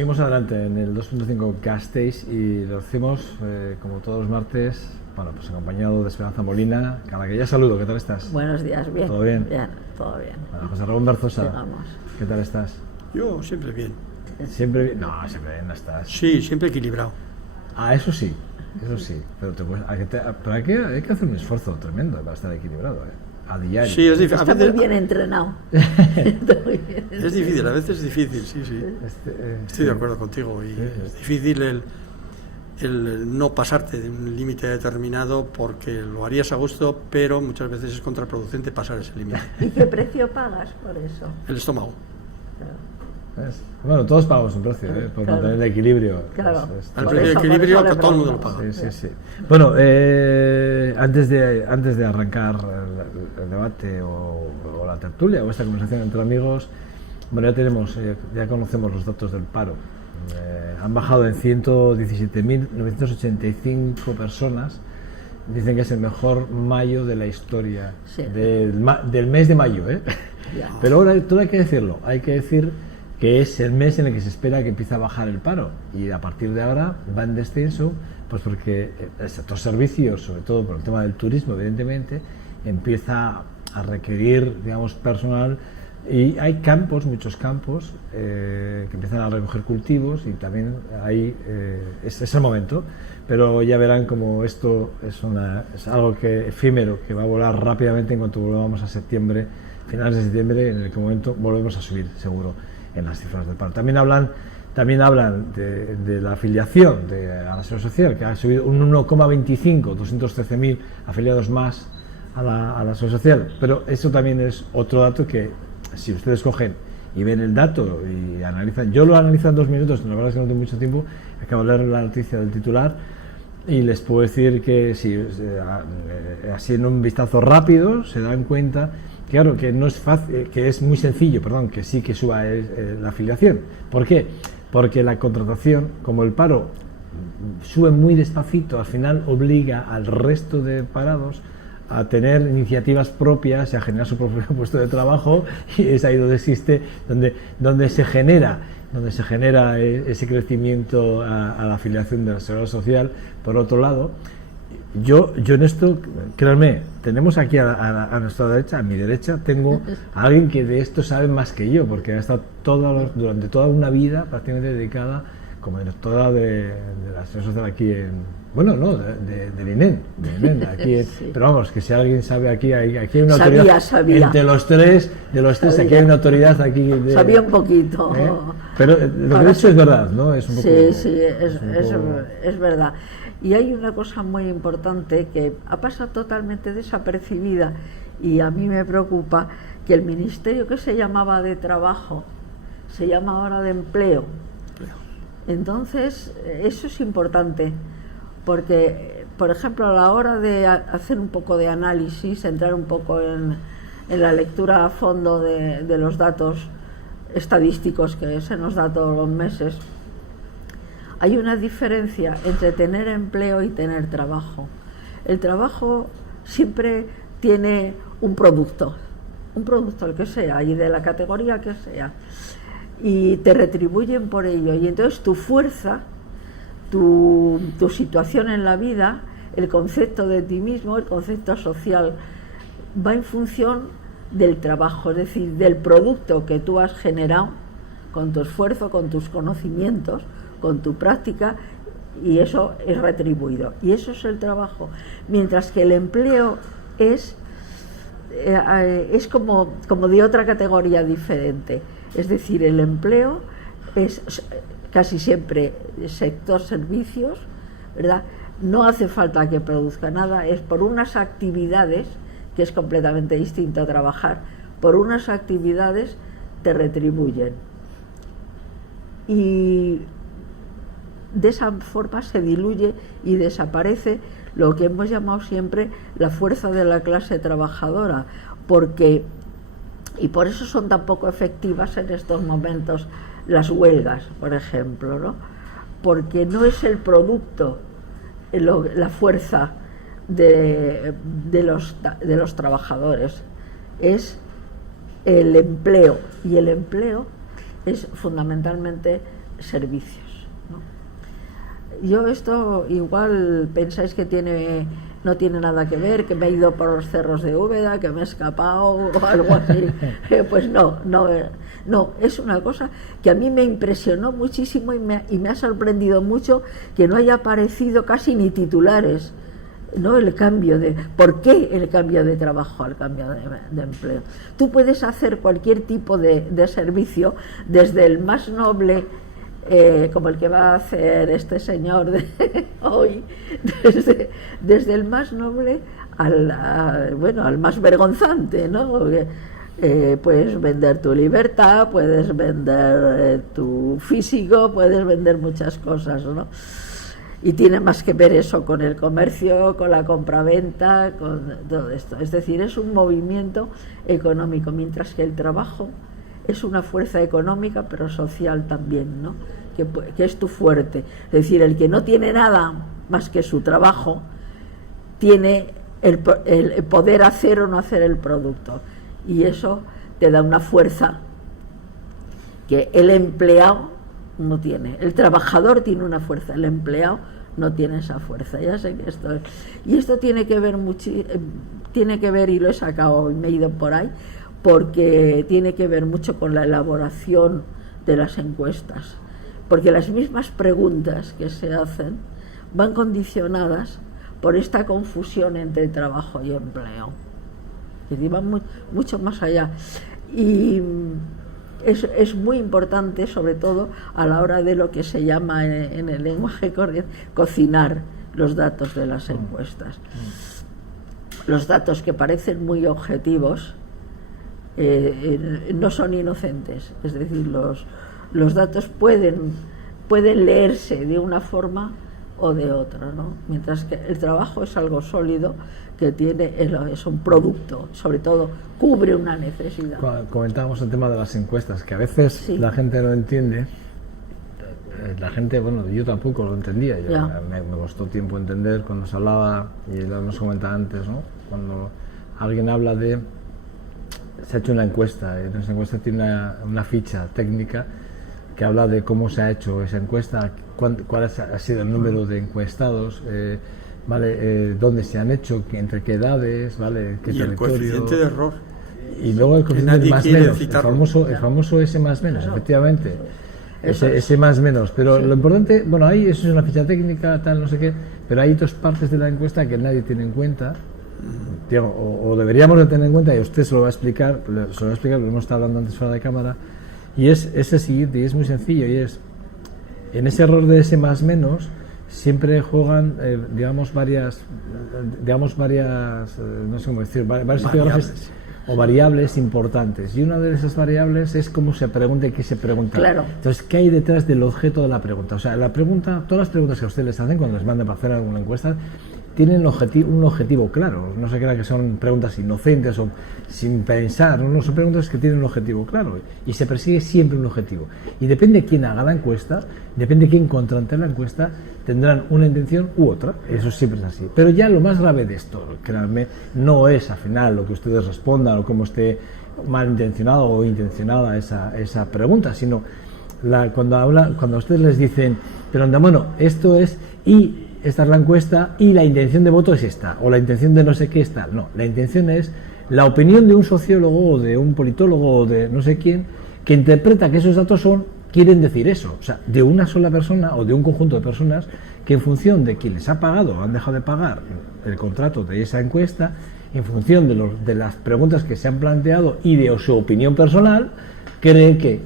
seguimos adelante en el 2.5 Gasteiz y lo hacemos como todos los martes, bueno, pues acompañado de Esperanza Molina, a la que ya saludo. ¿Qué tal estás? Buenos días, bien. ¿Todo bien? Bien, todo bien. Bueno, José Ramón Berzosa, Digamos. ¿qué tal estás? Yo siempre bien. Siempre bien. No, siempre bien no estás. Sí, siempre equilibrado. Ah, eso sí, pero hay que hacer un esfuerzo tremendo para estar equilibrado, a diario. Sí, es difícil. Está muy bien entrenado. Es difícil, a veces es difícil, sí. Estoy de acuerdo contigo. Y es difícil el no pasarte de un límite determinado porque lo harías a gusto, pero muchas veces es contraproducente pasar ese límite. ¿Y qué precio pagas por eso? El estómago. Claro. Bueno, todos pagamos un precio por mantener el equilibrio. Claro. El precio de equilibrio que todo el mundo lo paga. Sí. Bueno, antes de arrancar el debate o la tertulia o esta conversación entre amigos, bueno, ya conocemos los datos del paro. Han bajado en 117.985 personas. Dicen que es el mejor mayo de la historia, sí, del mes de mayo, Ya. Pero ahora todo hay que decirlo, hay que decir que es el mes en el que se espera que empiece a bajar el paro y a partir de ahora va en descenso, pues porque el sector servicios, sobre todo por el tema del turismo, evidentemente, empieza a requerir, digamos, personal. Y hay muchos campos que empiezan a recoger cultivos y también ahí es el momento, pero ya verán como esto es algo efímero que va a volar rápidamente en cuanto volvamos a septiembre, finales de septiembre, en el que momento volvemos a subir seguro en las cifras del paro. También hablan de la afiliación a la Seguridad Social, que ha subido un 1,25, 213.000 afiliados más a la Seguridad Social, pero eso también es otro dato que si ustedes cogen y ven el dato y analizan, yo lo analizo en 2 minutos, la verdad es que no tengo mucho tiempo, acabo de leer la noticia del titular y les puedo decir que si así en un vistazo rápido se dan cuenta, claro, que no es fácil, que es muy sencillo, que sí que suba la afiliación. ¿Por qué? Porque la contratación, como el paro sube muy despacito, al final obliga al resto de parados a tener iniciativas propias y a generar su propio puesto de trabajo, y es ahí donde existe, donde se genera ese crecimiento a la afiliación de la Seguridad Social. Por otro lado, yo en esto, créanme, tenemos aquí a nuestra derecha, a mi derecha, tengo a alguien que de esto sabe más que yo, porque ha estado durante toda una vida prácticamente dedicada como directora de la Seguridad Social aquí del INEN, aquí Sí. Pero vamos, que si alguien sabe aquí hay una autoridad. Sabía. Entre los tres, aquí hay una autoridad aquí. Sabía un poquito. Pero lo que he dicho es verdad, ¿no? Es un poco, es verdad. Y hay una cosa muy importante que ha pasado totalmente desapercibida y a mí me preocupa, que el ministerio que se llamaba de Trabajo se llama ahora de Empleo. Entonces, eso es importante, porque, por ejemplo, a la hora de hacer un poco de análisis, entrar un poco en la lectura a fondo de los datos estadísticos que se nos da todos los meses, hay una diferencia entre tener empleo y tener trabajo. El trabajo siempre tiene un producto el que sea y de la categoría que sea, y te retribuyen por ello, y entonces tu fuerza, tu situación en la vida, el concepto de ti mismo, el concepto social, va en función del trabajo, es decir, del producto que tú has generado con tu esfuerzo, con tus conocimientos, con tu práctica, y eso es retribuido, y eso es el trabajo. Mientras que el empleo es como de otra categoría diferente. Es decir, el empleo es casi siempre sector servicios, ¿verdad? No hace falta que produzca nada, es por unas actividades, que es completamente distinto a trabajar, por unas actividades te retribuyen. Y de esa forma se diluye y desaparece lo que hemos llamado siempre la fuerza de la clase trabajadora, y por eso son tan poco efectivas en estos momentos las huelgas, por ejemplo, ¿no? Porque no es el producto, la fuerza de los trabajadores, es el empleo, y el empleo es fundamentalmente servicios, ¿no? Yo esto igual pensáis que no tiene nada que ver, que me he ido por los cerros de Úbeda, que me he escapado o algo así. Pues no, es una cosa que a mí me impresionó muchísimo y me ha sorprendido mucho que no haya aparecido casi ni titulares, ¿no? ¿Por qué el cambio de trabajo al cambio de empleo? Tú puedes hacer cualquier tipo de servicio, desde el más noble, como el que va a hacer este señor hoy, desde el más noble al más vergonzante, ¿no? Puedes vender tu libertad, puedes vender tu físico, puedes vender muchas cosas, ¿no? Y tiene más que ver eso con el comercio, con la compraventa, con todo esto. Es decir, es un movimiento económico, mientras que el trabajo es una fuerza económica, pero social también, ¿no? Que es tu fuerte. Es decir, el que no tiene nada más que su trabajo, tiene el poder hacer o no hacer el producto. Y eso te da una fuerza que el empleado no tiene. El trabajador tiene una fuerza, el empleado no tiene esa fuerza. Ya sé que esto tiene que ver, y lo he sacado y me he ido por ahí, porque tiene que ver mucho con la elaboración de las encuestas, porque las mismas preguntas que se hacen van condicionadas por esta confusión entre trabajo y empleo, que van mucho más allá. Y es muy importante, sobre todo a la hora de lo que se llama en el lenguaje corriente, cocinar los datos de las encuestas. Los datos que parecen muy objetivos no son inocentes, es decir, los datos pueden leerse de una forma o de otra, ¿no? Mientras que el trabajo es algo sólido que es un producto, sobre todo cubre una necesidad. Comentábamos el tema de las encuestas, que a veces sí, la gente no entiende. La gente, bueno, yo tampoco lo entendía, me costó tiempo entender cuando se hablaba, y lo hemos comentado antes, ¿no? Cuando alguien habla se ha hecho una encuesta, y esa encuesta tiene una ficha técnica que habla de cómo se ha hecho esa encuesta, cuál ha sido el número de encuestados, ¿vale? Dónde se han hecho, entre qué edades, ¿vale? ¿Qué y el coeficiente de error. Y luego el coeficiente más menos, el famoso ese más menos, efectivamente. Ese más menos, pero sí, lo importante, bueno, ahí eso es una ficha técnica, tal, no sé qué, pero hay dos partes de la encuesta que nadie tiene en cuenta, o deberíamos de tener en cuenta, y usted se lo va a explicar, lo hemos estado hablando antes fuera de cámara, y es el siguiente, y es muy sencillo, y es, en ese error de ese más menos, siempre juegan, varias, no sé cómo decir, varios epígrafes o variables importantes, y una de esas variables es cómo se pregunta y qué se pregunta. Claro. Entonces, ¿qué hay detrás del objeto de la pregunta? O sea, la pregunta, todas las preguntas que a ustedes les hacen cuando les mandan para hacer alguna encuesta tienen un objetivo claro. No se crea que son preguntas inocentes o sin pensar, no son preguntas que tienen un objetivo claro, y se persigue siempre un objetivo. Y depende de quién haga la encuesta, depende de quién contrate la encuesta, tendrán una intención u otra. Eso siempre es así. Pero ya lo más grave de esto, créanme, no es al final lo que ustedes respondan o cómo esté malintencionado o intencionada esa pregunta, sino cuando ustedes les dicen, pero bueno, esto es, y esta es la encuesta, y la intención de voto es esta, o la intención de no sé qué es tal. No, la intención es la opinión de un sociólogo o de un politólogo o de no sé quién, que interpreta que esos datos quieren decir eso, o sea, de una sola persona o de un conjunto de personas que en función de quién les ha pagado o han dejado de pagar el contrato de esa encuesta, en función de las preguntas que se han planteado y de su opinión personal, cree que.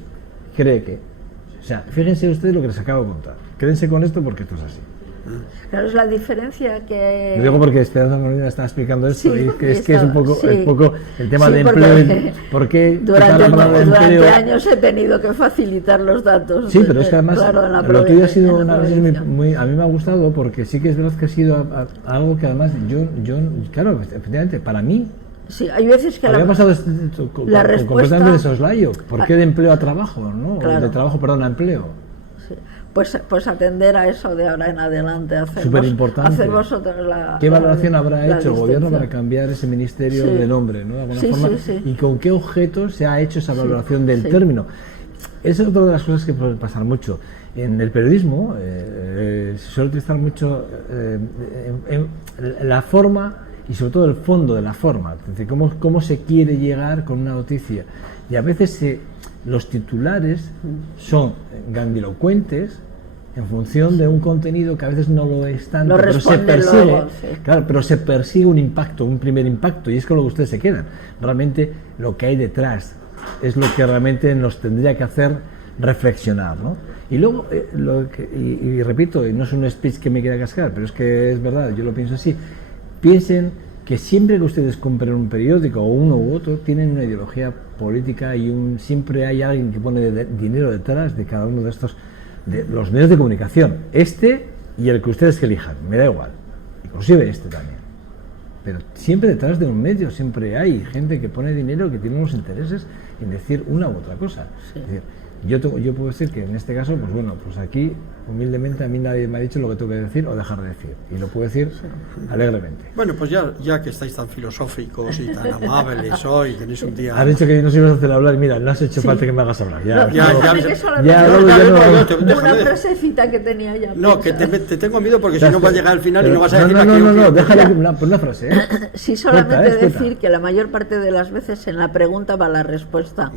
O sea, fíjense ustedes lo que les acabo de contar. Quédense con esto porque esto es así. Claro, es la diferencia que... Lo digo porque Esperanza Molina está explicando esto, sí, y es que es un poco el tema de empleo. Porque durante años he tenido que facilitar los datos. Sí, pero es que además lo tuyo ha sido un análisis muy... A mí me ha gustado porque sí que es verdad que ha sido algo que además yo claro, efectivamente, para mí... Sí, hay veces que había pasado la respuesta... completamente de soslayo. ¿Por qué de empleo a trabajo? ¿No? Claro. O de trabajo, perdón, a empleo. Sí. Pues atender a eso de ahora en adelante, hacer vosotros la... ¿Qué valoración habrá hecho el gobierno para cambiar ese ministerio de nombre, ¿no? De alguna forma, y con qué objeto se ha hecho esa valoración del término? Esa es otra de las cosas que puede pasar mucho. en el periodismo se suele utilizar mucho la forma y sobre todo el fondo de la forma, es decir, cómo se quiere llegar con una noticia. Y a veces los titulares son grandilocuentes en función de un contenido que a veces no lo es tanto, pero se persigue, luego, sí. Claro, pero se persigue un impacto, un primer impacto, y es con lo que ustedes se quedan. Realmente lo que hay detrás es lo que realmente nos tendría que hacer reflexionar, ¿no? Y luego, y repito, y no es un speech que me quiera cascar, pero es que es verdad, yo lo pienso así. Piensen que siempre que ustedes compren un periódico o uno u otro, tienen una ideología política y siempre hay alguien que pone dinero detrás de cada uno de estos, de los medios de comunicación, y el que ustedes que elijan, me da igual, inclusive también. Pero siempre detrás de un medio siempre hay gente que pone dinero, que tiene unos intereses en decir una u otra cosa. Sí. Es decir, yo puedo decir que en este caso, pues bueno, pues aquí humildemente a mí nadie me ha dicho lo que tengo que decir o dejar de decir, y lo puedo decir alegremente. Bueno, pues ya que estáis tan filosóficos y tan amables hoy, tenéis un día... Has dicho que nos ibas a hacer hablar, mira, no has hecho falta que me hagas hablar. Una frasecita que tenía ya. No, que te tengo miedo porque si no va a llegar al final y no vas a decir No, déjale una frase. Sí, solamente decir que la mayor parte de las veces en la pregunta va la respuesta.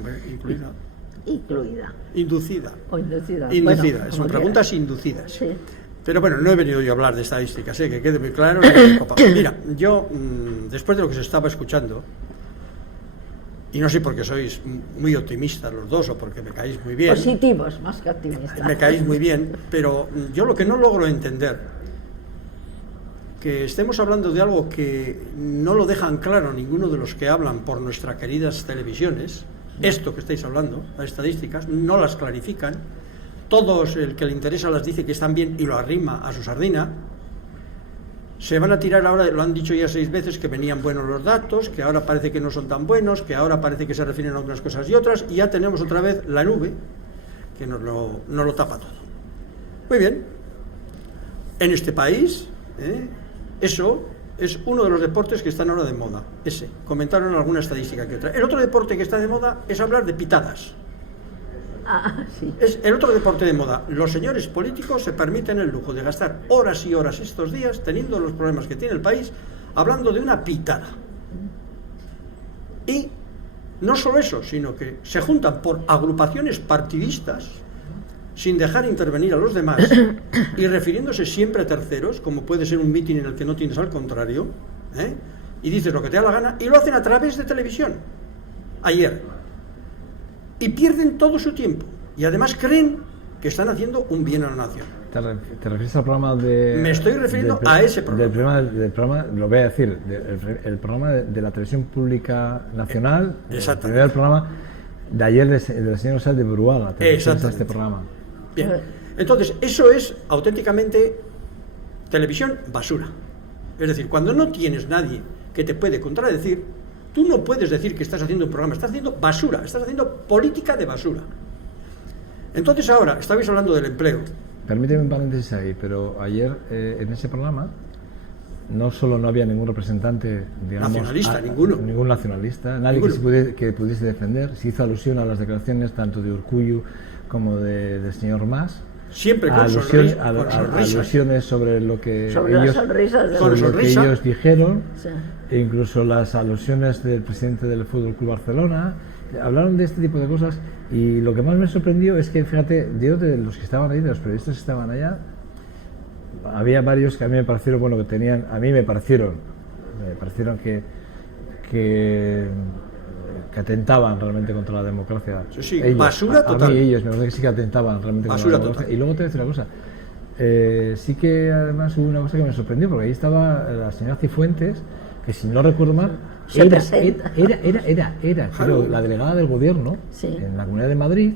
Incluida. Inducida. O inducida. Bueno, son preguntas inducidas. Sí. Pero bueno, no he venido yo a hablar de estadísticas, que quede muy claro. Mira, yo, después de lo que se estaba escuchando, y no sé por qué sois muy optimistas los dos o porque me caéis muy bien. Positivos, más que optimistas. Me caéis muy bien, pero yo lo que no logro entender, que estemos hablando de algo que no lo dejan claro ninguno de los que hablan por nuestras queridas televisiones. Esto que estáis hablando, las estadísticas, no las clarifican. Todos, el que le interesa las dice que están bien y lo arrima a su sardina. Se van a tirar ahora, lo han dicho ya 6 veces, que venían buenos los datos, que ahora parece que no son tan buenos, que ahora parece que se refieren a unas cosas y otras, y ya tenemos otra vez la nube que nos lo tapa todo. Muy bien. En este país, eso es uno de los deportes que están ahora de moda. Comentaron alguna estadística que otra. El otro deporte que está de moda es hablar de pitadas. Sí. Es el otro deporte de moda. Los señores políticos se permiten el lujo de gastar horas y horas estos días, teniendo los problemas que tiene el país, hablando de una pitada. Y no solo eso, sino que se juntan por agrupaciones partidistas, sin dejar intervenir a los demás y refiriéndose siempre a terceros, como puede ser un mitin en el que no tienes al contrario, y dices lo que te da la gana, y lo hacen a través de televisión, ayer, y pierden todo su tiempo, y además creen que están haciendo un bien a la nación. ¿Te refieres al programa de...? Me estoy refiriendo a ese programa. Del programa, lo voy a decir, el programa de la televisión pública nacional, el programa de ayer del señor Sal de Bruaga, este programa. Bien, entonces eso es auténticamente televisión basura. Es decir, cuando no tienes nadie que te puede contradecir, tú no puedes decir que estás haciendo un programa, estás haciendo basura, estás haciendo política de basura. Entonces ahora, estabais hablando del empleo. Permíteme un paréntesis ahí, pero ayer en ese programa no solo no había ningún representante, digamos, nacionalista, ningún nacionalista, nadie que pudiese defender. Se hizo alusión a las declaraciones tanto de Urkullu como del señor Mas, siempre con alusiones sobre lo que ellos dijeron, sí. E incluso las alusiones del presidente del Fútbol Club Barcelona. Hablaron de este tipo de cosas, y lo que más me sorprendió es que, fíjate, yo de los que estaban ahí, de los periodistas que estaban allá, había varios que a mí me parecieron, me parecieron que atentaban realmente contra la democracia. Sí, basura total. A mí ellos me parece que sí que atentaban realmente contra la democracia. Total. Y luego te voy a decir una cosa. Sí que además hubo una cosa que me sorprendió, porque ahí estaba la señora Cifuentes, que si no recuerdo mal, era creo, la delegada del gobierno, sí, en la Comunidad de Madrid,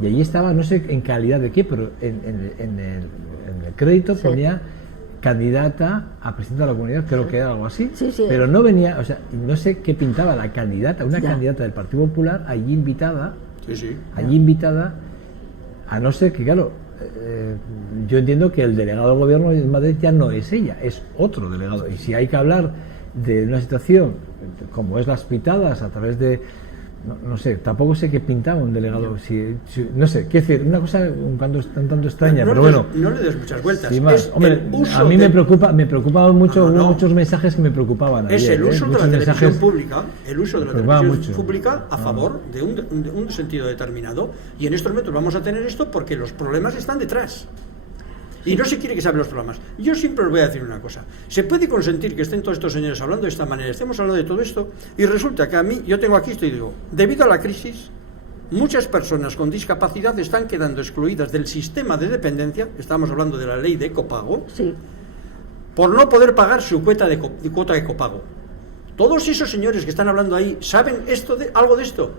y allí estaba, no sé en calidad de qué, pero en el crédito, sí, ponía candidata a presidenta de la comunidad, creo, sí, que era algo así, sí, sí, pero no venía, o sea, no sé qué pintaba la candidata, candidata del Partido Popular allí invitada, invitada, a no ser que, claro, yo entiendo que el delegado del gobierno de Madrid ya no es ella, es otro delegado, y si hay que hablar de una situación como es las pitadas a través de no sé, tampoco sé qué pintaba un delegado, no sé, quiero decir, una cosa un tanto extraña, pero bueno. No le des muchas vueltas. Hombre, a mí me preocupaba mucho, hubo muchos mensajes que me preocupaban. Es ayer, el uso de la televisión pública, mucho. A favor de un sentido determinado, y en estos momentos vamos a tener esto porque los problemas están detrás. Y no se quiere que se hable los problemas. Yo siempre os voy a decir una cosa. Se puede consentir que estén todos estos señores hablando de esta manera, estemos hablando de todo esto, y resulta que a mí, yo tengo aquí esto y digo, debido a la crisis, muchas personas con discapacidad están quedando excluidas del sistema de dependencia, estamos hablando de la ley de copago, sí, por no poder pagar su cuota de copago. Todos esos señores que están hablando ahí, ¿saben algo de esto?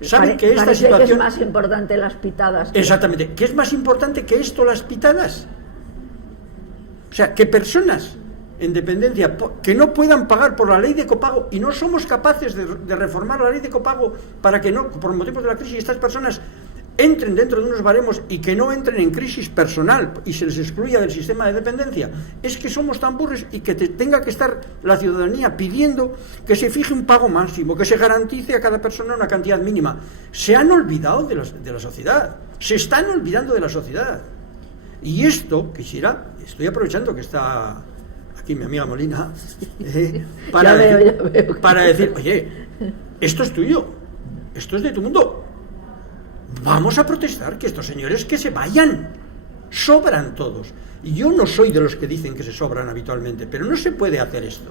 ¿Saben que esta situación que es más importante las pitadas? Exactamente, ¿qué es más importante que esto, las pitadas? O sea, que personas en dependencia que no puedan pagar por la ley de copago, y no somos capaces de reformar la ley de copago para que no, por motivos de la crisis, estas personas entren dentro de unos baremos y que no entren en crisis personal y se les excluya del sistema de dependencia. Es que somos tan burros, y que tenga que estar la ciudadanía pidiendo que se fije un pago máximo, que se garantice a cada persona una cantidad mínima. Se han olvidado de la sociedad, se están olvidando de la sociedad. Y esto quisiera, estoy aprovechando que está aquí mi amiga Molina, para decir, oye, esto es tuyo, esto es de tu mundo. Vamos a protestar, que estos señores que se vayan, sobran todos. Y yo no soy de los que dicen que se sobran habitualmente, pero no se puede hacer esto.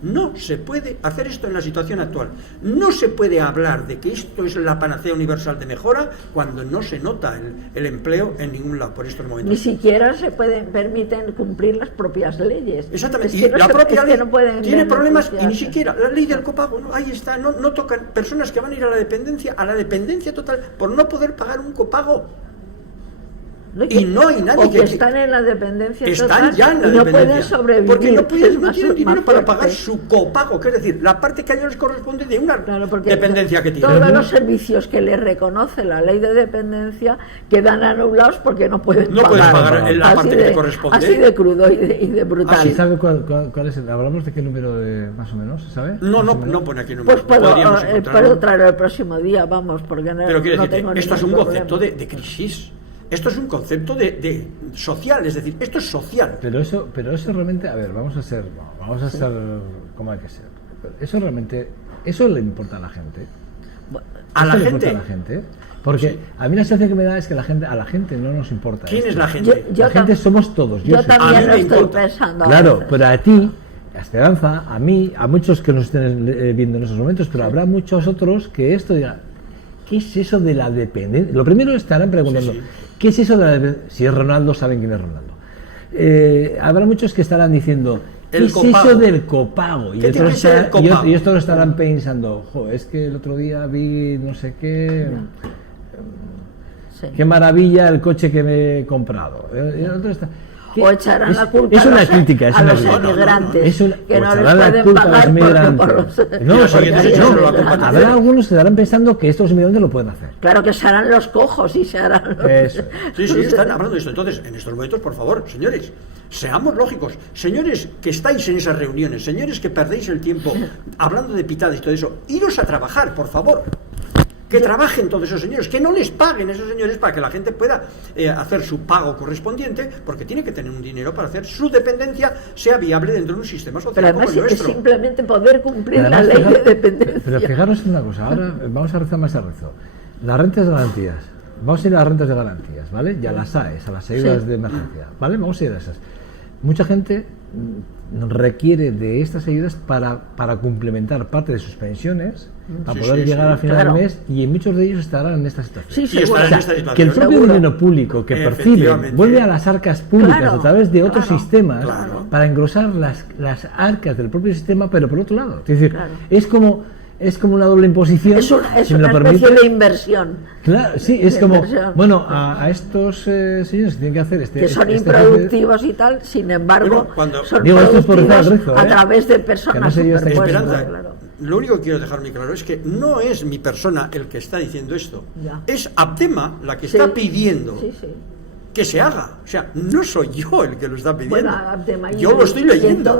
No se puede hacer esto en la situación actual. No se puede hablar de que esto es la panacea universal de mejora cuando no se nota el empleo en ningún lado por estos momentos. Ni siquiera se permiten cumplir las propias leyes. Exactamente. Es que y la propia ley tiene problemas, y ni beneficiarse. siquiera la ley del copago, ¿no? Ahí está, no tocan personas que van a ir a la dependencia total por no poder pagar un copago. Y no hay nadie o que están en la dependencia están total ya en la y no dependencia, pueden sobrevivir, porque no tienen dinero para fuerte. pagar su copago, que es decir, la parte que a ellos les corresponde de una dependencia que tienen. Todos los servicios que les reconoce la ley de dependencia quedan anulados porque no pueden pagar la parte que le corresponde. Así de crudo y de brutal. ¿Y sabe cuál es ¿Hablamos de qué número más o menos? ¿Sabe? No pone aquí número. Pues puedo traerlo el próximo día, vamos, porque pero quiero decirte, tengo esto es un ningún concepto de crisis. Esto es un concepto de social, es decir, esto es social. Pero eso realmente, a ver, vamos a ser como hay que ser. Eso realmente, eso le importa a la gente. A la gente. Porque a mí la sensación que me da es que a la gente no nos importa. ¿Quién es la gente? La gente somos todos. Yo también lo estoy pensando. Claro, pero a ti, a Esperanza, a mí, a muchos que nos estén viendo en esos momentos, pero habrá muchos otros que esto digan, ¿qué es eso de la dependencia? Lo primero estarán preguntando, ¿qué es eso de la dependencia? Si es Ronaldo, saben quién es Ronaldo. Habrá muchos que estarán diciendo, ¿qué es eso del copago? Y estos lo estarán pensando, es que el otro día vi no sé qué, qué maravilla el coche que me he comprado. Y el otro está... O echarán la culpa es una crítica, a los emigrantes que no les pueden pagar habrá algunos que estarán pensando que estos inmigrantes lo pueden hacer. Claro, que se harán los cojos y se harán los... Sí, están hablando de esto. Entonces, en estos momentos, por favor, señores, seamos lógicos. Señores que estáis en esas reuniones, señores que perdéis el tiempo hablando de pitadas y todo eso, iros a trabajar, por favor. Que trabajen todos esos señores, que no les paguen esos señores para que la gente pueda hacer su pago correspondiente, porque tiene que tener un dinero para hacer su dependencia sea viable dentro de un sistema social. Pero además como el nuestro. Es simplemente poder cumplir la ley de dependencia. Pero fijaros en una cosa, ahora vamos a rezar más a rezo. Las rentas de garantías, vamos a ir a las rentas de garantías, ¿vale? Y a las AES, a las ayudas de emergencia, ¿vale? Vamos a ir a esas. Mucha gente requiere de estas ayudas para complementar parte de sus pensiones, para poder llegar al final del mes, y muchos de ellos estarán en esta situación. Que el propio dinero público que perciben vuelve a las arcas públicas a través de otros sistemas para engrosar las arcas del propio sistema, pero por otro lado. Es decir, es como una doble imposición. Es una especie de inversión. Claro, sí, es como, bueno, a estos señores que tienen que hacer que son improductivos y tal, sin embargo, son productivos a través de personas Esperanza, lo único que quiero dejar muy claro es que no es mi persona el que está diciendo esto, es Aptema la que está pidiendo que se haga. O sea, no soy yo el que lo está pidiendo. Bueno, yo lo estoy leyendo.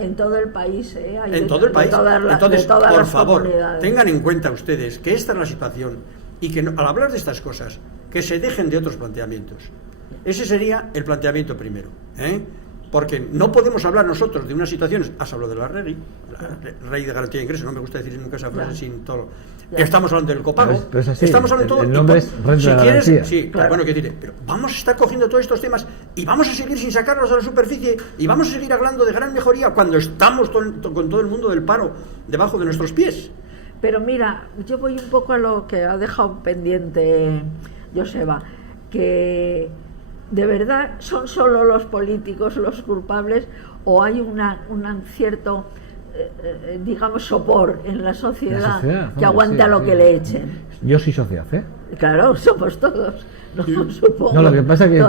En todo el país, en todo el país. Entonces, por favor, tengan en cuenta ustedes que esta es la situación y que al hablar de estas cosas, que se dejen de otros planteamientos. Ese sería el planteamiento primero, porque no podemos hablar nosotros de unas situaciones. Has hablado de la Rey de Garantía de Ingresos, no me gusta decir nunca esa frase sin todo. Estamos hablando del copago, pero es así, estamos hablando de todo. El nombre es Renta si de quieres, Garantía. sí, claro. Bueno, que diré, pero vamos a estar cogiendo todos estos temas y vamos a seguir sin sacarlos a la superficie y vamos a seguir hablando de gran mejoría cuando estamos con todo el mundo del paro debajo de nuestros pies. Pero mira, yo voy un poco a lo que ha dejado pendiente Joseba, que de verdad son solo los políticos los culpables o hay un cierto digamos sopor en la sociedad que aguanta lo que le echen. Yo soy sociedad, Claro, somos todos. No, supongo. No, lo que pasa es que es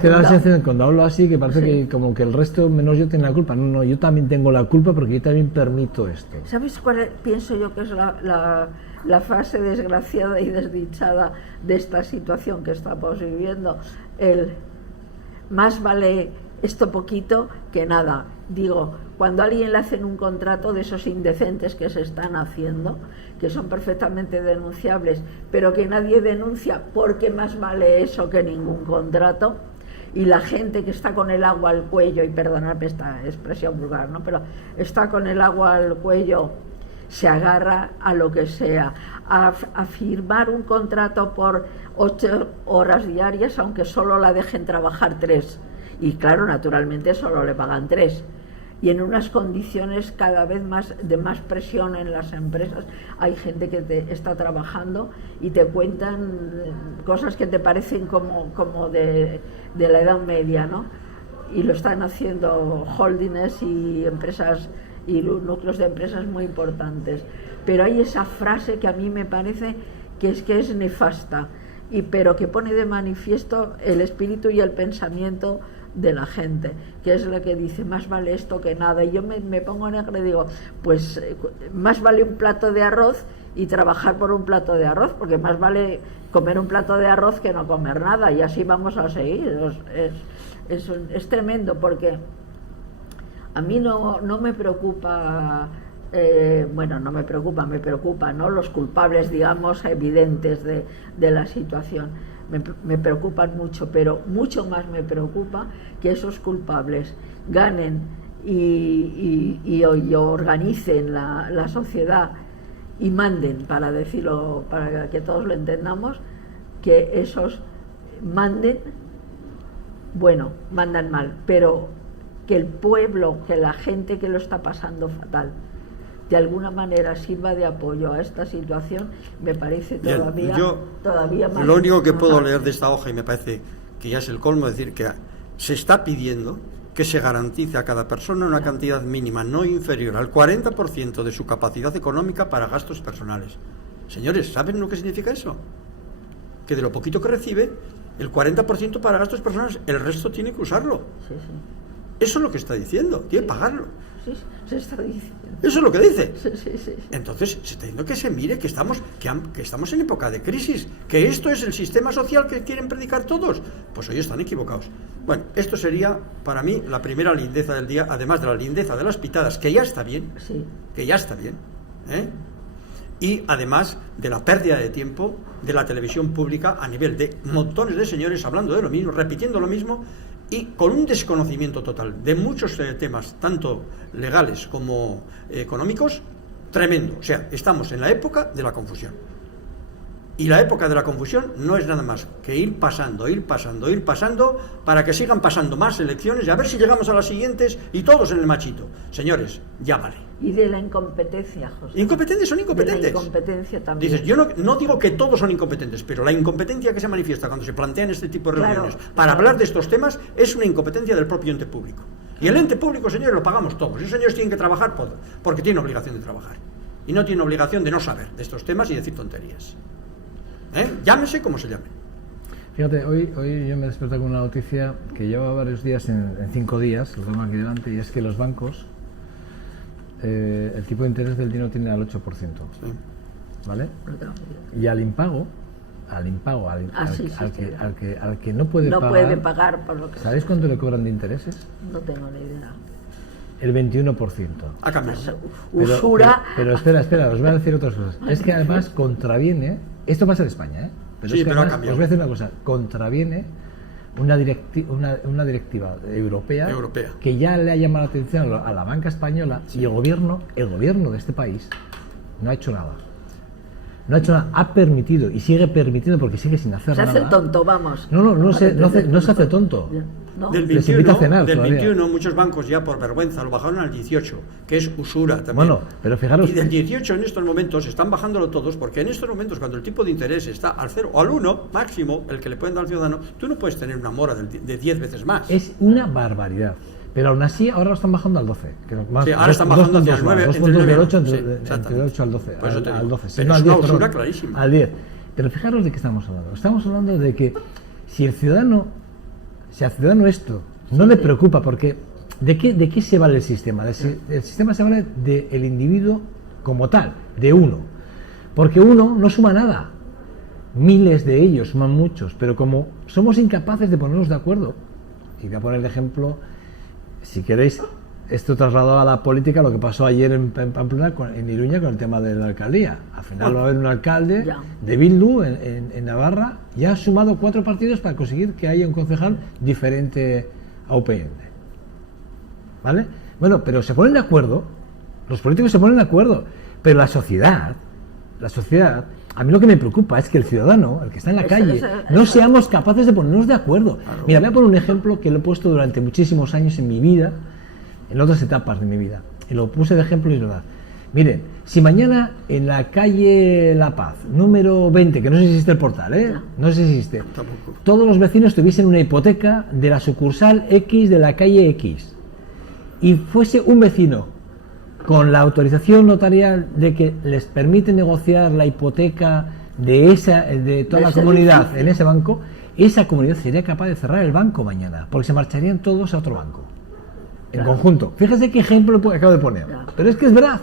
que da la sensación cuando hablo así que parece que como que el resto menos yo tiene la culpa. No, yo también tengo la culpa porque yo también permito esto. ¿Sabes cuál pienso yo que es la fase desgraciada y desdichada de esta situación que estamos viviendo? Más vale esto poquito que nada. Digo, cuando a alguien le hacen un contrato de esos indecentes que se están haciendo, que son perfectamente denunciables, pero que nadie denuncia porque más vale eso que ningún contrato, y la gente que está con el agua al cuello, y perdonadme esta expresión vulgar, ¿no?, pero está con el agua al cuello, se agarra a lo que sea, a firmar un contrato por 8 horas diarias, aunque solo la dejen trabajar 3. Y claro, naturalmente solo le pagan 3. Y en unas condiciones cada vez más de más presión en las empresas. Hay gente que está trabajando y te cuentan cosas que te parecen como de la Edad Media, ¿no? Y lo están haciendo holdings y empresas y núcleos de empresas muy importantes. Pero hay esa frase que a mí me parece que es nefasta, pero que pone de manifiesto el espíritu y el pensamiento de la gente, que es la que dice más vale esto que nada. Y yo me pongo negra y digo, pues más vale un plato de arroz y trabajar por un plato de arroz, porque más vale comer un plato de arroz que no comer nada, y así vamos a seguir. Es tremendo, porque a mí no me preocupa, me preocupa, ¿no?, los culpables, digamos, evidentes de la situación. Me preocupan mucho, pero mucho más me preocupa que esos culpables ganen y organicen la sociedad y manden, para decirlo, para que todos lo entendamos, que esos manden, bueno, mandan mal, pero que el pueblo, que la gente que lo está pasando fatal, de alguna manera sirva de apoyo a esta situación, me parece todavía más. Lo único que puedo leer de esta hoja, y me parece que ya es el colmo, es decir, que se está pidiendo que se garantice a cada persona una cantidad mínima no inferior al 40% de su capacidad económica para gastos personales. Señores, ¿saben lo que significa eso? Que de lo poquito que recibe, el 40% para gastos personales, el resto tiene que usarlo. Sí. Eso es lo que está diciendo, tiene que pagarlo. Sí, se está diciendo. Eso es lo que dice. Sí. Entonces, se está diciendo que se mire que estamos en época de crisis, que esto es el sistema social que quieren predicar todos. Pues hoy están equivocados. Bueno, esto sería para mí la primera lindeza del día, además de la lindeza de las pitadas, que ya está bien, y además de la pérdida de tiempo de la televisión pública a nivel de montones de señores hablando de lo mismo, repitiendo lo mismo, y con un desconocimiento total de muchos temas, tanto legales como económicos, tremendo. O sea, estamos en la época de la confusión. Y la época de la confusión no es nada más que ir pasando, para que sigan pasando más elecciones y a ver si llegamos a las siguientes y todos en el machito. Señores, ya vale. Y de la incompetencia, José. ¿Incompetentes? Son incompetentes. De la incompetencia también. Dices, yo no digo que todos son incompetentes, pero la incompetencia que se manifiesta cuando se plantean este tipo de reuniones para hablar de estos temas es una incompetencia del propio ente público. Y el ente público, señores, lo pagamos todos. Y los señores tienen que trabajar porque tienen obligación de trabajar. Y no tienen obligación de no saber de estos temas y decir tonterías. Llámese como se llame. Fíjate, hoy yo me he despertado con una noticia que lleva varios días, en 5 días, lo tengo aquí delante, y es que los bancos, el tipo de interés del dinero tiene al 8%, ¿vale? Y al impago al impago, al que no puede pagar por lo que ¿Sabéis cuánto le cobran de intereses? No tengo ni idea. El 21%. Ha cambiado. Usura. Pero espera, os voy a decir otras cosas. Es que además contraviene, esto pasa en España, ¿eh? Pero sí, es que pero además, os voy a decir una cosa, contraviene una directiva europea que ya le ha llamado la atención a la banca española, y el gobierno de este país no ha hecho nada. No ha hecho nada, ha permitido y sigue permitiendo porque sigue sin hacer nada. Se hace tonto, vamos. No se hace tonto. ¿No? Del Les invita a 21, cenar del todavía. 21 muchos bancos ya por vergüenza lo bajaron al 18, que es usura también. Bueno, pero fijaros. Y del 18 en estos momentos están bajándolo todos, porque en estos momentos cuando el tipo de interés está al 0 o al 1 máximo, el que le pueden dar al ciudadano, tú no puedes tener una mora de 10 veces más. Es una barbaridad. Pero aún así, ahora lo están bajando al 12. Que más, sí, ahora están bajando hacia el 9, dos entre el puntos 9 del 8 sí, entre el 8 al 12. Por eso te digo. Al 12. Pero No, es al una 10, usura perdón, clarísima. al 10. Pero fijaros de qué estamos hablando. Estamos hablando de que si al ciudadano esto no le preocupa, porque ¿de qué se vale el sistema? El sistema se vale del individuo como tal, de uno. Porque uno no suma nada. Miles de ellos suman muchos, pero como somos incapaces de ponernos de acuerdo, y voy a poner de ejemplo, si queréis, esto trasladado a la política, lo que pasó ayer en Pamplona, en Iruña, con el tema de la alcaldía. Al final va a haber un alcalde de Bildu en Navarra, y ha sumado 4 partidos para conseguir que haya un concejal diferente a UPN. ¿Vale? Bueno, pero se ponen de acuerdo, los políticos se ponen de acuerdo, pero la sociedad, a mí lo que me preocupa es que el ciudadano, el que está en la calle, no seamos capaces de ponernos de acuerdo. Claro. Mira, voy a poner un ejemplo que lo he puesto durante muchísimos años en mi vida, en otras etapas de mi vida, y lo puse de ejemplo y es verdad. Miren, si mañana en la calle La Paz, número 20, que no sé si existe el portal, no sé si existe, todos los vecinos tuviesen una hipoteca de la sucursal X de la calle X, y fuese un vecino con la autorización notarial de que les permite negociar la hipoteca de toda la comunidad en ese banco, esa comunidad sería capaz de cerrar el banco mañana, porque se marcharían todos a otro banco, en conjunto. Fíjese qué ejemplo acabo de poner, pero es que es verdad.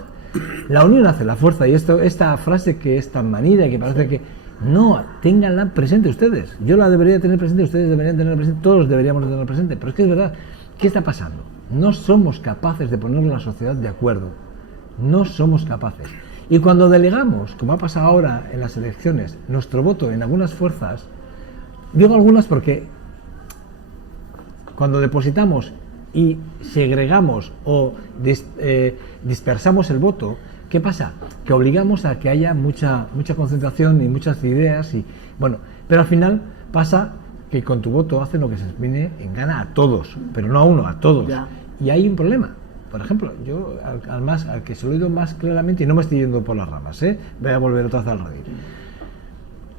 La unión hace la fuerza, y esta frase que es tan manida y que parece que no, ténganla presente ustedes. Yo la debería tener presente, ustedes deberían tenerla presente, todos deberíamos tenerla presente, pero es que es verdad. ¿Qué está pasando? No somos capaces de poner a la sociedad de acuerdo. No somos capaces. Y cuando delegamos, como ha pasado ahora en las elecciones, nuestro voto en algunas fuerzas, digo algunas porque cuando depositamos y segregamos o dispersamos el voto, ¿qué pasa? Que obligamos a que haya mucha concentración y muchas ideas, y bueno, pero al final pasa que con tu voto hacen lo que se viene en gana a todos, pero no a uno, a todos. Y hay un problema. Por ejemplo, yo al que se lo he oído más claramente, y no me estoy yendo por las ramas, voy a volver otra vez al redil.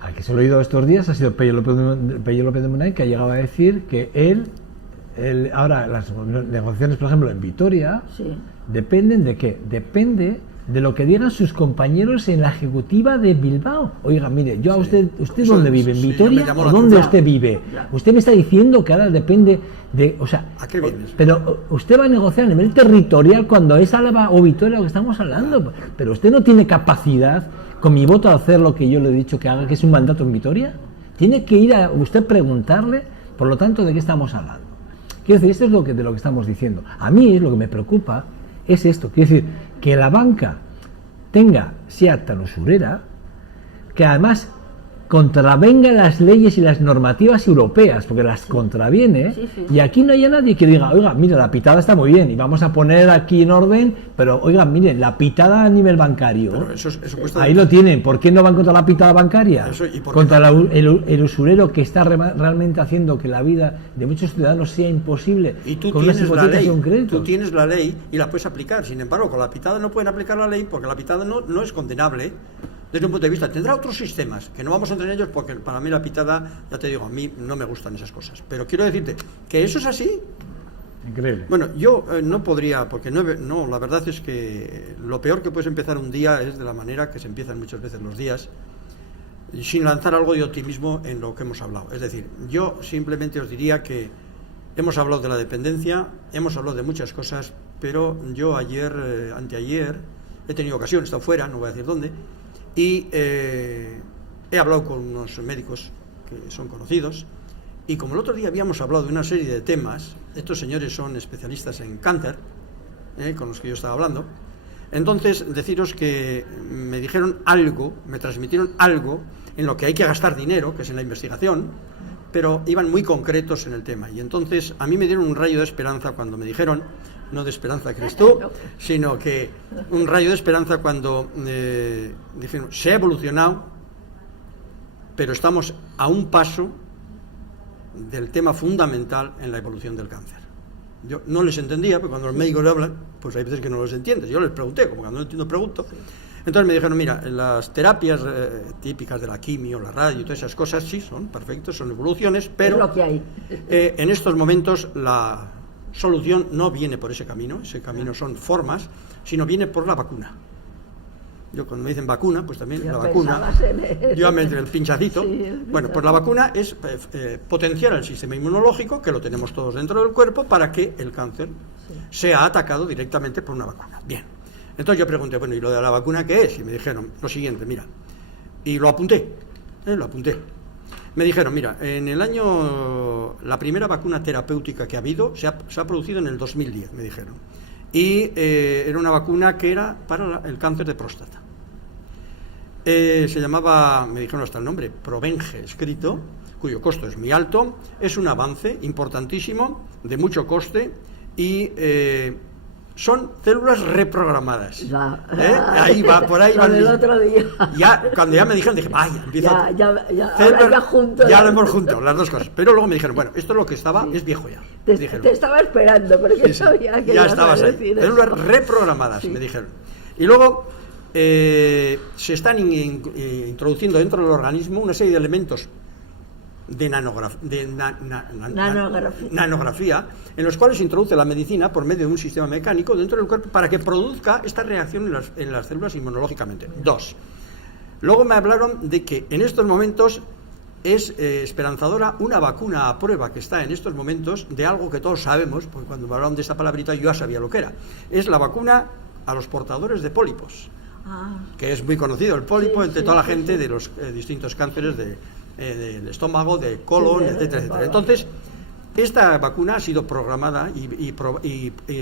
Al que se lo he oído estos días ha sido Pello López de Munain, que ha llegado a decir que él ahora las negociaciones, por ejemplo, en Vitoria, dependen de qué? Depende de lo que digan sus compañeros en la ejecutiva de Bilbao. Oiga, mire, yo a usted ¿dónde vive? ¿En Vitoria o dónde usted vive? Usted me está diciendo que ahora depende de, o sea, ¿a qué vienes? Pero usted va a negociar a nivel territorial cuando es Álava o Vitoria lo que estamos hablando, pero usted no tiene capacidad con mi voto a hacer lo que yo le he dicho que haga, que es un mandato en Vitoria. Tiene que ir a usted preguntarle, por lo tanto, de qué estamos hablando. Quiero decir, esto es de lo que estamos diciendo. A mí lo que me preocupa es esto, quiero decir, que la banca sea tan usurera que además contravenga las leyes y las normativas europeas, porque las contraviene, y aquí no haya nadie que diga, oiga, mira, la pitada está muy bien y vamos a poner aquí en orden, pero oiga, miren, la pitada a nivel bancario, eso ahí lo tienen. ¿Por qué no van contra la pitada bancaria? Contra el usurero que está realmente haciendo que la vida de muchos ciudadanos sea imposible. Y tú con tienes unas hipotecas y un crédito. Tú tienes la ley y la puedes aplicar. Sin embargo, con la pitada no pueden aplicar la ley porque la pitada no es condenable desde un punto de vista. Tendrá otros sistemas que no vamos a entrar en ellos porque para mí la pitada, ya te digo, a mí no me gustan esas cosas. Pero quiero decirte que eso es así. Increíble. Bueno, yo no podría, porque no, la verdad es que lo peor que puedes empezar un día es de la manera que se empiezan muchas veces los días, sin lanzar algo de optimismo en lo que hemos hablado. Es decir, yo simplemente os diría que hemos hablado de la dependencia, hemos hablado de muchas cosas, pero yo anteayer, he tenido ocasión, he estado fuera, no voy a decir dónde, y he hablado con unos médicos que son conocidos, y como el otro día habíamos hablado de una serie de temas, estos señores son especialistas en cáncer, con los que yo estaba hablando. Entonces, deciros que me dijeron algo, me transmitieron algo en lo que hay que gastar dinero, que es en la investigación, pero iban muy concretos en el tema. Y entonces a mí me dieron un rayo de esperanza cuando me dijeron, no de esperanza crees tú, sino que un rayo de esperanza cuando dijeron, se ha evolucionado, pero estamos a un paso del tema fundamental en la evolución del cáncer. Yo no les entendía, porque cuando los médicos le hablan, pues hay veces que no los entiendes. Yo les pregunté, como cuando no entiendo pregunto. Entonces me dijeron, mira, las terapias típicas de la quimio, la radio y todas esas cosas, sí, son perfectos, son evoluciones, pero es lo que hay. En estos momentos la solución no viene por ese camino son formas, sino viene por la vacuna. Yo cuando me dicen vacuna, pues también ya la vacuna, yo me entre el pinchacito. Sí, bueno, pues la vacuna es potenciar el sistema inmunológico, que lo tenemos todos dentro del cuerpo, para que el cáncer sea atacado directamente por una vacuna. Bien, entonces yo pregunté, bueno, ¿y lo de la vacuna qué es? Y me dijeron lo siguiente, mira, y lo apunté. Me dijeron, mira, en el año, la primera vacuna terapéutica que ha habido se ha producido en el 2010, me dijeron. Y era una vacuna que era para el cáncer de próstata. Se llamaba, me dijeron hasta el nombre, Provenge, escrito, cuyo costo es muy alto. Es un avance importantísimo, de mucho coste, y son células reprogramadas. Ahí va, por ahí va. El otro día. Cuando ya me dijeron, dije, vaya, empieza. Ya lo hemos juntado, las dos cosas. Pero luego me dijeron, bueno, esto es lo que estaba, es viejo ya. Te estaba esperando, porque sabía que ya estabas ahí. Células reprogramadas, me dijeron. Y luego se están introduciendo dentro del organismo una serie de elementos de nanografía, en los cuales se introduce la medicina por medio de un sistema mecánico dentro del cuerpo para que produzca esta reacción en las células inmunológicamente. 2. Luego me hablaron de que en estos momentos es esperanzadora una vacuna a prueba que está en estos momentos de algo que todos sabemos, porque cuando me hablaron de esta palabrita yo ya sabía lo que era. Es la vacuna a los portadores de pólipos, que es muy conocido el pólipo entre toda la gente de los distintos cánceres del estómago, de colon, etcétera, etcétera. Entonces, esta vacuna ha sido programada y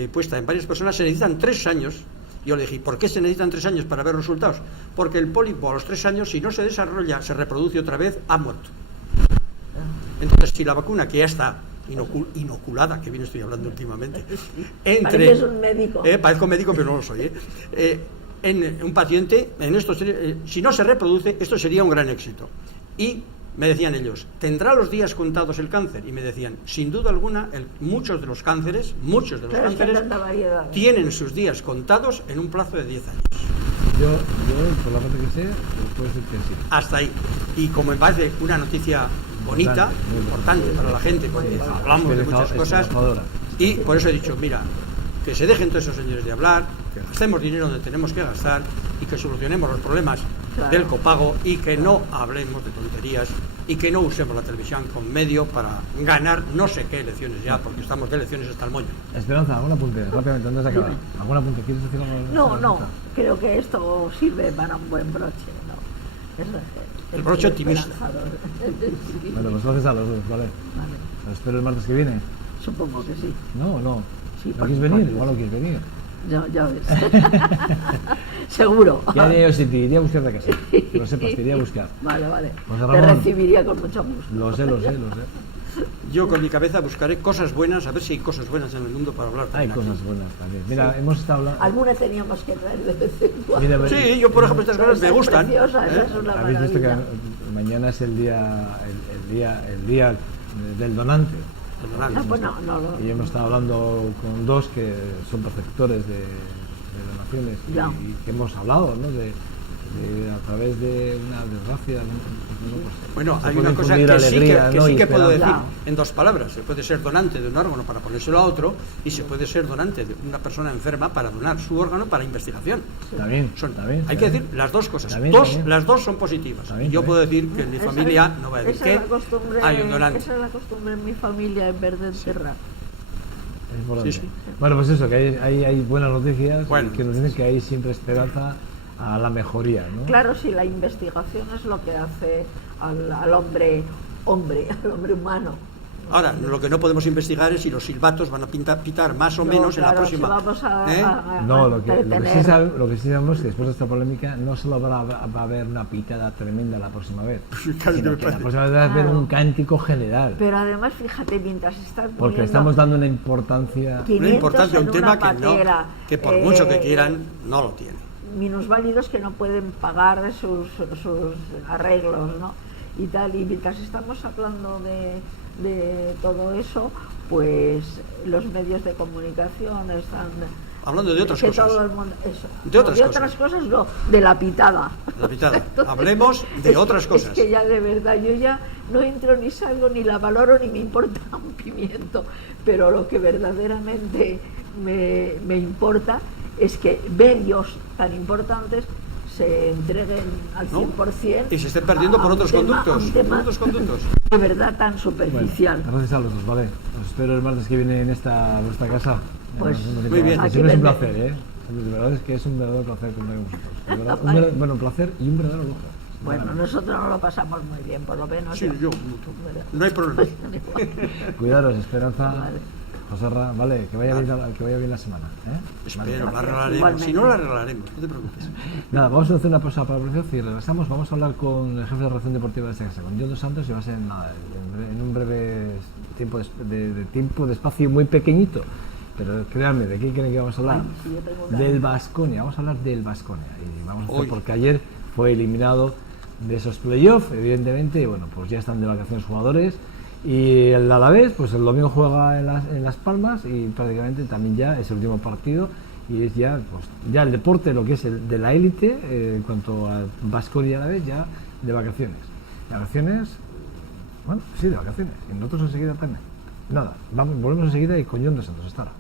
puesta en varias personas. Se necesitan 3 años. Yo le dije, ¿por qué se necesitan 3 años para ver resultados? Porque el pólipo a los 3 años, si no se desarrolla, se reproduce otra vez, ha muerto. Entonces, si la vacuna que ya está inoculada, que bien estoy hablando últimamente, Pareces un médico. Parezco médico, pero no lo soy. En un paciente, si no se reproduce, esto sería un gran éxito. Y me decían ellos, ¿tendrá los días contados el cáncer? Y me decían, sin duda alguna, muchos de los cánceres tienen sus días contados en un plazo de 10 años. Yo, por la parte que sé, puedo decir que sí. Hasta ahí. Y como me parece una noticia bonita, importante para la gente, porque hablamos de muchas cosas, y por eso he dicho, mira, que se dejen todos esos señores de hablar, que gastemos dinero donde tenemos que gastar y que solucionemos los problemas del copago y que no hablemos de tonterías y que no usemos la televisión como medio para ganar no sé qué elecciones ya, porque estamos de elecciones hasta el moño. Esperanza, algún apunte, rápidamente, ¿dónde se acaba? ¿Algún apunte? ¿Quieres decir algo? No, creo que esto sirve para un buen broche, el broche optimista. Bueno, pues gracias a los dos, ¿vale? ¿Lo espero el martes que viene? Supongo que sí. No. Sí, ¿no quieres venir? Igual no quieres venir. Ya ves. Seguro. ¿Qué haría yo si te iría a buscar de casa? Que lo sepas, te iría a buscar. Vale. Pues te recibiría con mucho gusto. Lo sé. Yo con mi cabeza buscaré cosas buenas, a ver si hay cosas buenas en el mundo para hablar. Hay cosas buenas también. Mira, hemos estado hablando... Alguna teníamos que traer de vez en cuando. Sí, yo por ejemplo estas cosas me gustan. Habéis visto que mañana es el día del donante. Y hemos estado hablando con 2 que son perceptores de donaciones y que hemos hablado, ¿no? A través de una desgracia. Bueno, hay una cosa que sí que puedo decir en 2 palabras. Se puede ser donante de un órgano para ponérselo a otro y se puede ser donante de una persona enferma para donar su órgano para investigación. También. Hay que decir las 2 cosas. Las dos son positivas. Yo puedo decir que en mi familia no voy a decir que hay un donante. Esa es la costumbre en mi familia en vez de enterrar. Sí. Bueno, pues eso, que hay buenas noticias que nos dicen que hay siempre esperanza a la mejoría, ¿no? Claro, si la investigación es lo que hace al hombre humano. Ahora, lo que no podemos investigar es si los silbatos van a pitar más o menos en la próxima. Si vamos no, lo que sí sabemos es que después de esta polémica no solo va a haber una pitada tremenda la próxima vez, sino que la próxima vez va a haber un cántico general. Pero además, fíjate, mientras están porque estamos dando una importancia a un tema que por mucho que quieran, no lo tienen. Minusválidos que no pueden pagar sus arreglos, ¿no? Y tal, y mientras estamos hablando de todo eso, pues los medios de comunicación están hablando de otras cosas. Todo el mundo, eso. De otras cosas no, de la pitada. La pitada. Entonces, hablemos de otras cosas. Es que ya de verdad, yo ya no entro ni salgo, ni la valoro, ni me importa un pimiento, pero lo que verdaderamente me importa es que medios tan importantes se entreguen al 100% y se estén perdiendo por otros conductos. De verdad tan superficial. Bueno, gracias a los dos, vale. Os espero el martes que viene en vuestra casa. Pues muy bien. Siempre es un placer, ¿eh? De verdad es que es un verdadero placer contar con vosotros. Un placer y un verdadero lujo. Bueno, nosotros nos lo pasamos muy bien, por lo menos. Sí, yo. No hay problema. Cuidaros, Esperanza. Vale. Joserra, vale, que vaya bien la semana. Espero, la arreglaremos. Si no, la arreglaremos, no te preocupes. Nada, vamos a hacer una pausa para el precio y regresamos. Vamos a hablar con el jefe de redacción deportiva de esta casa, con John dos Santos, y va a ser en un breve tiempo de espacio muy pequeñito. Pero créanme, ¿de qué creen que vamos a hablar? Del Baskonia, vamos a hablar del Baskonia. Y vamos a hacer, porque ayer fue eliminado de esos playoffs, evidentemente, y bueno, pues ya están de vacaciones jugadores. Y el Alavés, pues el domingo juega en Las Palmas y prácticamente también ya es el último partido y es ya, pues, ya el deporte, lo que es el de la élite, en cuanto a Baskonia y Alavés, ya de vacaciones. De vacaciones, bueno, sí, de vacaciones. Y nosotros enseguida también. Nada, volvemos enseguida y con John dos Santos. Hasta ahora.